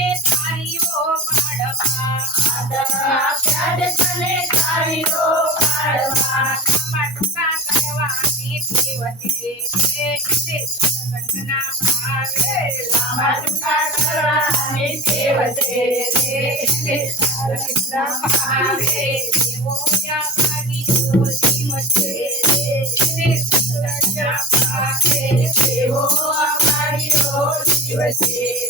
તારીઓ પાડવા આદરા પ્યાસે તને તારીઓ પાડવા કામા ટુકા કરવાની દેવતે તે તે સગના પાવે કામા ટુકા કરવાની દેવતે તે તે સગના પાવે દેવો યા ભાગી જો જીવ છે તે સગના પાવે દેવો ભાગી જો જીવ છે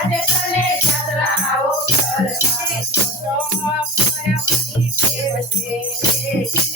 ભગયા કાજ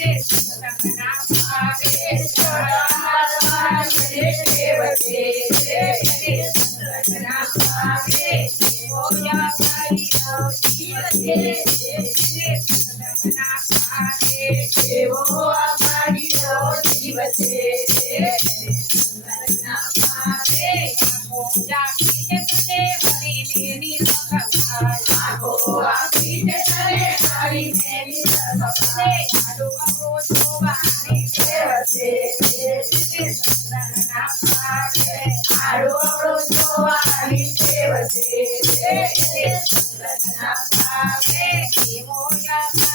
આપીને તને આવી દેવી સપને અનુભવો જોવાની છે છે સંતાનના પાકે આડોડો જોવાની છે છે સંતાનના પાકે મોયા